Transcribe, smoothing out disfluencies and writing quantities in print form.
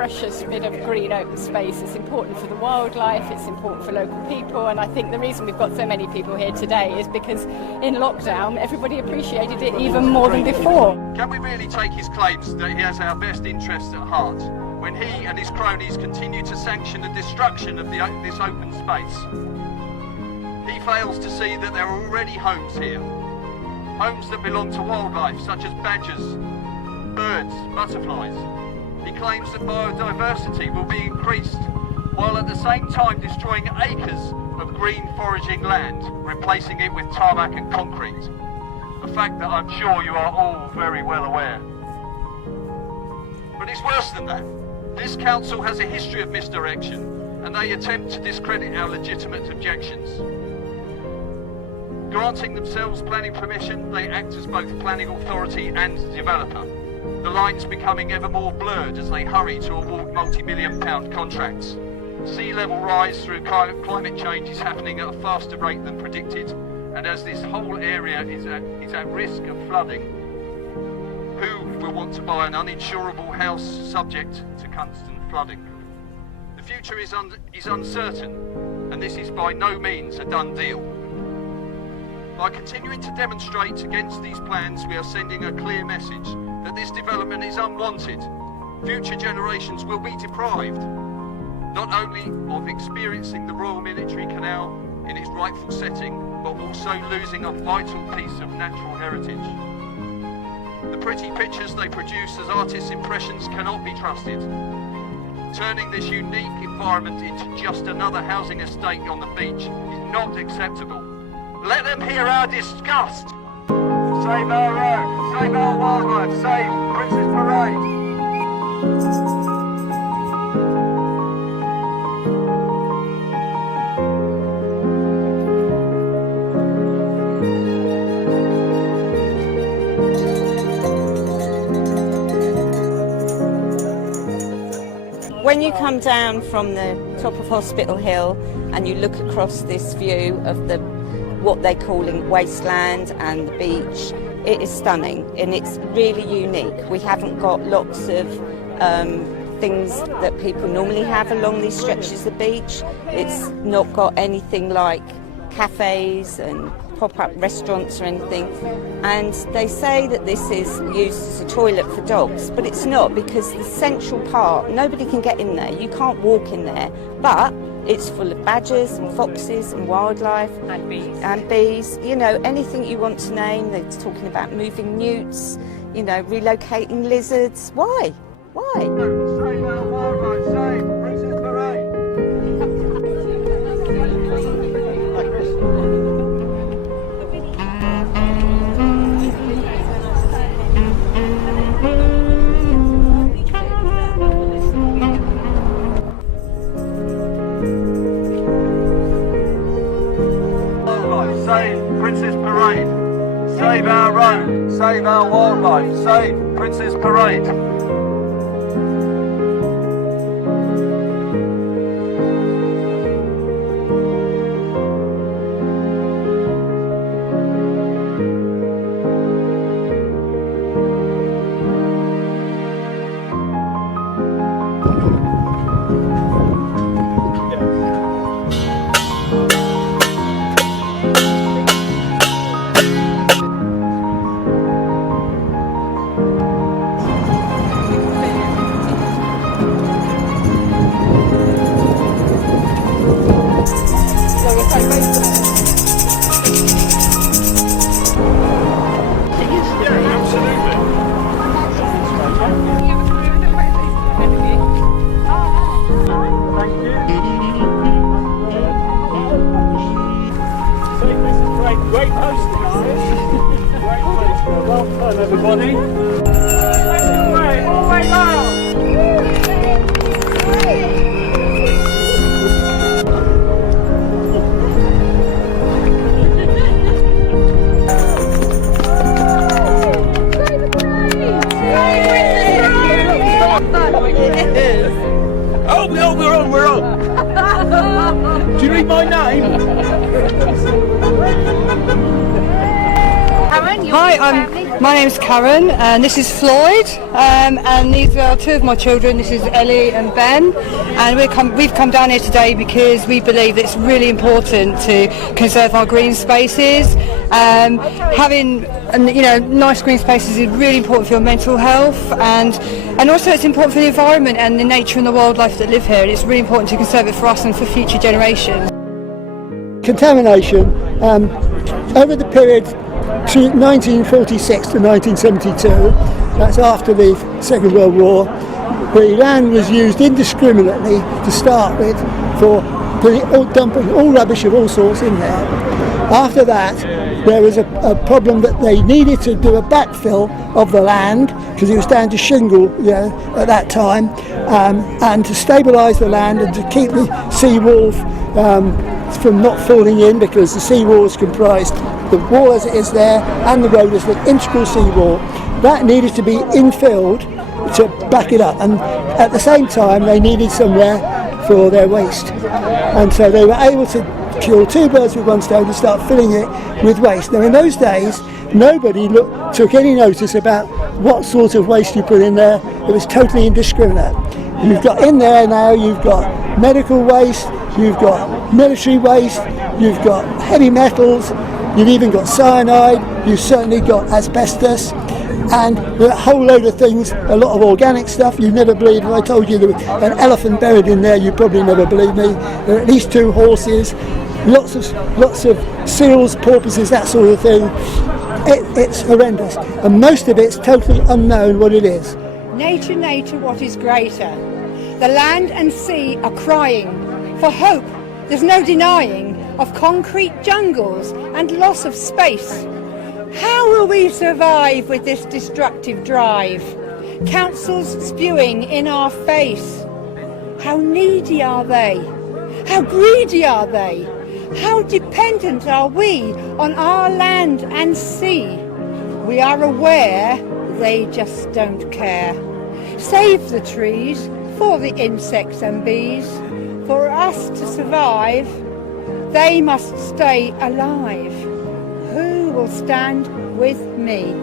precious bit of green open space. It's important for the wildlife, it's important for local people, and I think the reason we've got so many people here today is because in lockdown everybody appreciated it even more than before. Can we really take his claims that he has our best interests at heart when he and his cronies continue to sanction the destruction of this open space? He fails to see that there are already homes here. Homes that belong to wildlife such as badgers, birds, butterflies. He claims that biodiversity will be increased while at the same time destroying acres of green foraging land, replacing it with tarmac and concrete. A fact that I'm sure you are all very well aware. But it's worse than that. This council has a history of misdirection and they attempt to discredit our legitimate objections. Granting themselves planning permission, they act as both planning authority and developer. The lines becoming ever more blurred as they hurry to award multi-million-pound contracts. Sea level rise through climate change is happening at a faster rate than predicted, and as this whole area is at risk of flooding, who will want to buy an uninsurable house subject to constant flooding? The future is uncertain, and this is by no means a done deal. By continuing to demonstrate against these plans, we are sending a clear message that this development is unwanted. Future generations will be deprived, not only of experiencing the Royal Military Canal in its rightful setting, but also losing a vital piece of natural heritage. The pretty pictures they produce as artists' impressions cannot be trusted. Turning this unique environment into just another housing estate on the beach is not acceptable. Let them hear our disgust. Save our road, save our wildlife, save Princess Parade. When you come down from the top of Hospital Hill and you look across this view of what they're calling wasteland and the beach, it is stunning and it's really unique. We haven't got lots of things that people normally have along these stretches of beach. It's not got anything like cafes and pop-up restaurants or anything, and they say that this is used as a toilet for dogs, but it's not, because the central part, nobody can get in there, you can't walk in there, but it's full of badgers and foxes and wildlife and bees, you know, anything you want to name. They're talking about moving newts, you know, relocating lizards. Why? Save our wildlife, save Princess Parade. Save Princess Parade. Save our road. Save our wildlife. Save Princess Parade. Great hosting, guys. Great place. Well done, everybody. Way, all the way down. Oh, we're on. Do you read my name? How Hi, my name's Karen, and this is Floyd, and these are two of my children. This is Ellie and Ben, and we've come down here today because we believe that it's really important to conserve our green spaces. Having nice green spaces is really important for your mental health, and also it's important for the environment and the nature and the wildlife that live here, and it's really important to conserve it for us and for future generations. Contamination over the period 1946 to 1972, that's after the Second World War, the land was used indiscriminately to start with for dumping all rubbish of all sorts in there. After that, there was a problem that they needed to do a backfill of the land because it was down to shingle at that time, and to stabilise the land and to keep the seawall from not falling in, because the seawall is comprised the wall as it is there and the road is the integral seawall. That needed to be infilled to back it up, and at the same time they needed somewhere for their waste, and so they were able to kill two birds with one stone and start filling it with waste. Now in those days nobody took any notice about what sort of waste you put in there. It was totally indiscriminate. You've got in there now, you've got medical waste, you've got military waste, you've got heavy metals, you've even got cyanide, you've certainly got asbestos, and a whole load of things, a lot of organic stuff. You'd never believe, if I told you there was an elephant buried in there, you'd probably never believe me. There are at least 2 horses, lots of seals, porpoises, that sort of thing. It's horrendous, and most of it's totally unknown what it is. Nature, what is greater? The land and sea are crying for hope. There's no denying of concrete jungles and loss of space. How will we survive with this destructive drive? Councils spewing in our face. How needy are they? How greedy are they? How dependent are we on our land and sea? We are aware, they just don't care. Save the trees for the insects and bees. For us to survive, they must stay alive. Who will stand with me?